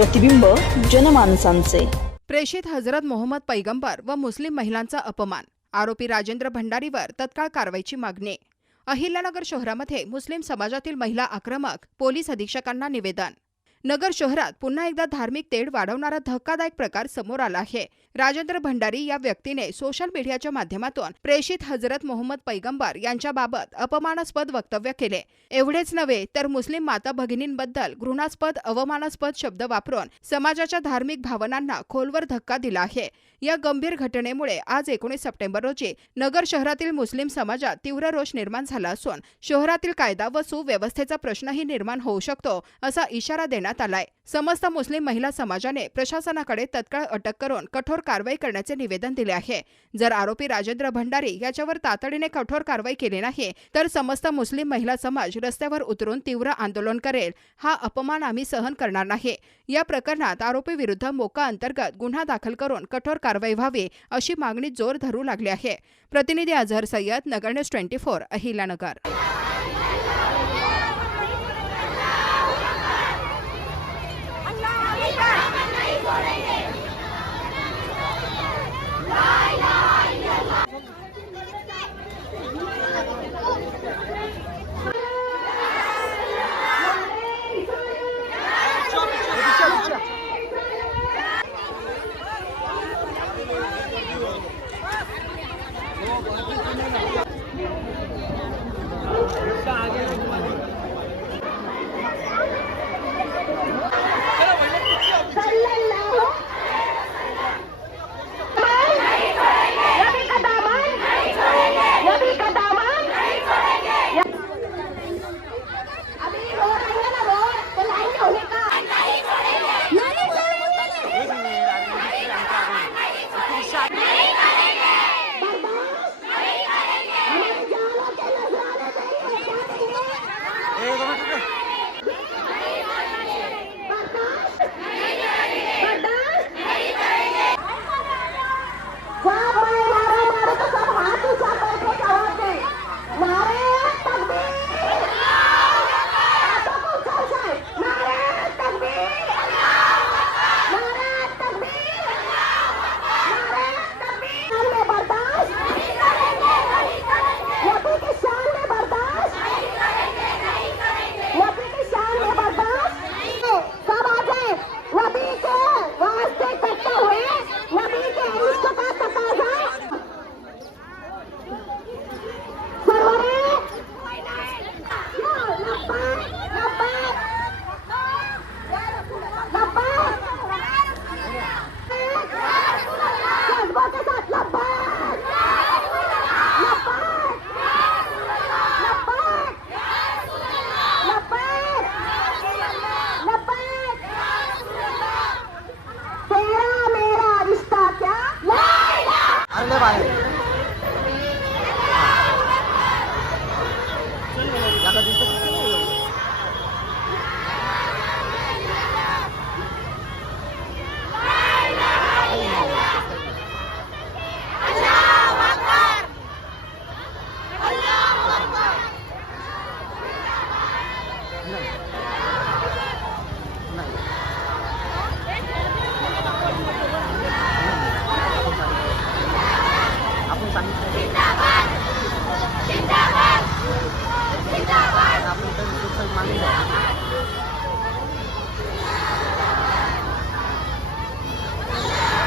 प्रतिबिंब जनमानसांचे. प्रेषित हजरत मोहम्मद पैगंबर व मुस्लिम महिलांचा अपमान. आरोपी राजेंद्र भंडारीवर तत्काळ कारवाईची मागणी. अहिल्यानगर शहरामध्ये मुस्लिम समाजातील महिला आक्रमक पोलीस अधीक्षकांना निवेदन. नगर शहरात पुन्हा एकदा धार्मिक तेढ वाढवणारा धक्कादायक प्रकार समोर आला आहे. राजेंद्र भंडारी या व्यक्तीने सोशल मीडियाच्या माध्यमातून प्रेषित हजरत मोहम्मद पैगंबर यांच्याबाबत अपमानास्पद वक्तव्य केले. एवढेच नव्हे तर मुस्लिम माता भगिनींबद्दल घृणास्पद अवमानास्पद शब्द वापरून समाजाच्या धार्मिक भावनांना खोलवर धक्का दिला आहे. या गंभीर घटनेमुळे आज एकोणीस सप्टेंबर रोजी नगर शहरातील मुस्लिम समाजात तीव्र रोष निर्माण झाला असून शहरातील कायदा व सुव्यवस्थेचा प्रश्नही निर्माण होऊ शकतो असा इशारा देण्यात आलाय. समस्त मुस्लिम महिला समाजाने प्रशासनाकडे तत्काळ अटक करून कठोर कारवाई करण्याचे निवेदन दिले आहे. जर आरोपी राजेंद्र भंडारी याच्यावर तातडीने कठोर कारवाई केली नाही तर समस्त मुस्लिम महिला समाज रस्त्यावर उतरून तीव्र आंदोलन करेल. हा अपमान आम्ही सहन करणार नाही. या प्रकरणात आरोपी विरुद्ध मोका अंतर्गत गुन्हा दाखल करून कठोर कारवाई व्हावी अशी मागणी जोर धरू लागली आहे. प्रतिनिधी Azhar Sayyad Nagar news twenty four Ahilyanagar. shot. 不